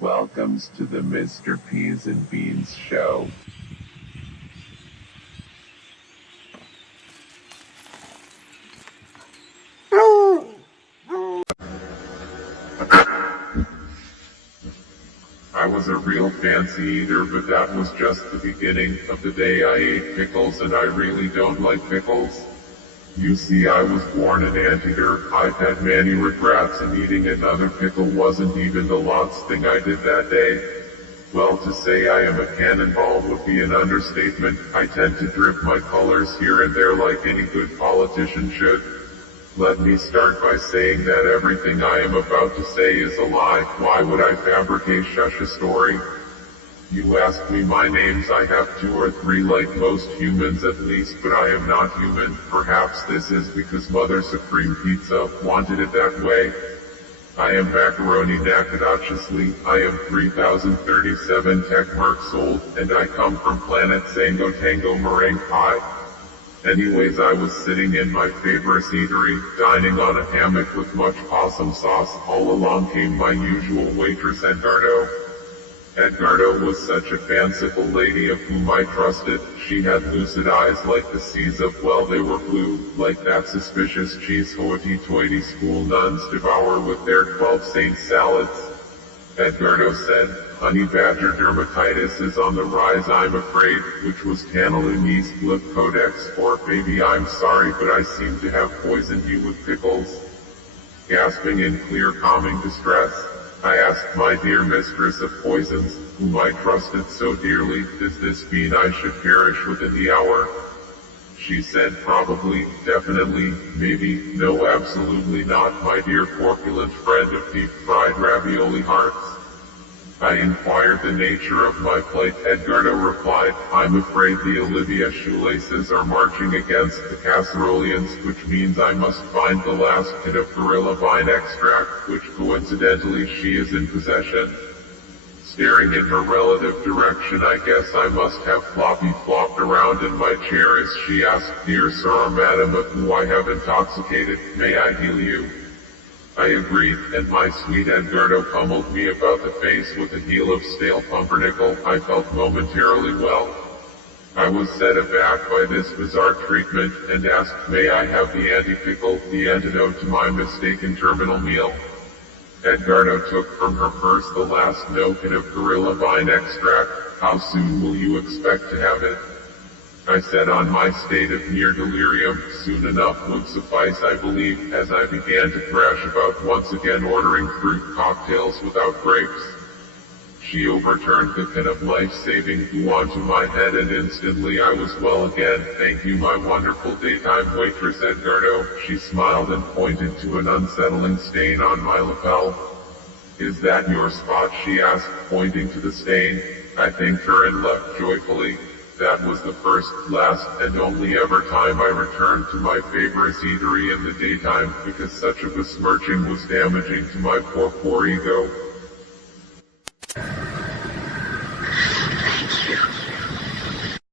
Welcomes to the Mr. Peas and Beans Show. I was a real fancy eater, but that was just the beginning of the day. I ate pickles, and I really don't like pickles. You see, I was born an anteater. I've had many regrets, and eating another pickle wasn't even the last thing I did that day. Well, to say I am a cannonball would be an understatement. I tend to drip my colors here and there like any good politician should. Let me start by saying that everything I am about to say is a lie. Why would I fabricate such a story? You ask me my names, I have 2 or 3 like most humans at least, but I am not human. Perhaps this is because Mother Supreme Pizza wanted it that way. I am Macaroni Nakadachesly, I am 3037 tech marks old, and I come from planet Sango Tango Meringue Pie. Anyways, I was sitting in my favorite eatery, dining on a hammock with much possum sauce. All along came my usual waitress, Edgardo. Edgardo was such a fanciful lady of whom I trusted. She had lucid eyes like the seas of, well, they were blue, like that suspicious cheese hoity-toity school nuns devour with their 12 saint salads. Edgardo said, "Honey badger dermatitis is on the rise, I'm afraid," which was Cannellini's Flip Codex for, "Baby, I'm sorry, but I seem to have poisoned you with pickles." Gasping in clear calming distress, I asked my dear mistress of poisons, whom I trusted so dearly, "Does this mean I should perish within the hour?" She said, "Probably, definitely, maybe, no, absolutely not, my dear corpulent friend of deep-fried ravioli hearts." I inquired the nature of my plight. Edgardo replied, "I'm afraid the Olivia shoelaces are marching against the Casserolians, which means I must find the last kit of gorilla vine extract, which coincidentally she is in possession." Staring in her relative direction, I guess I must have flopped around in my chair as she asked, "Dear sir or madam, who I have intoxicated, may I heal you?" I agreed, and my sweet Edgardo pummeled me about the face with a heel of stale pumpernickel. I felt momentarily well. I was set aback by this bizarre treatment, and asked, "May I have the anti-pickle, the antidote to my mistaken terminal meal?" Edgardo took from her purse the last noket of gorilla vine extract. "How soon will you expect to have it?" I said on my state of near delirium, "Soon enough would suffice, I believe," as I began to thrash about once again ordering fruit cocktails without grapes. She overturned the can of life-saving goo onto my head, and instantly I was well again. "Thank you, my wonderful daytime waitress, Edgardo." She smiled and pointed to an unsettling stain on my lapel. "Is that your spot?" she asked, pointing to the stain. I thanked her and left joyfully. That was the first, last, and only ever time I returned to my favorite eatery in the daytime, because such a besmirching was damaging to my poor ego.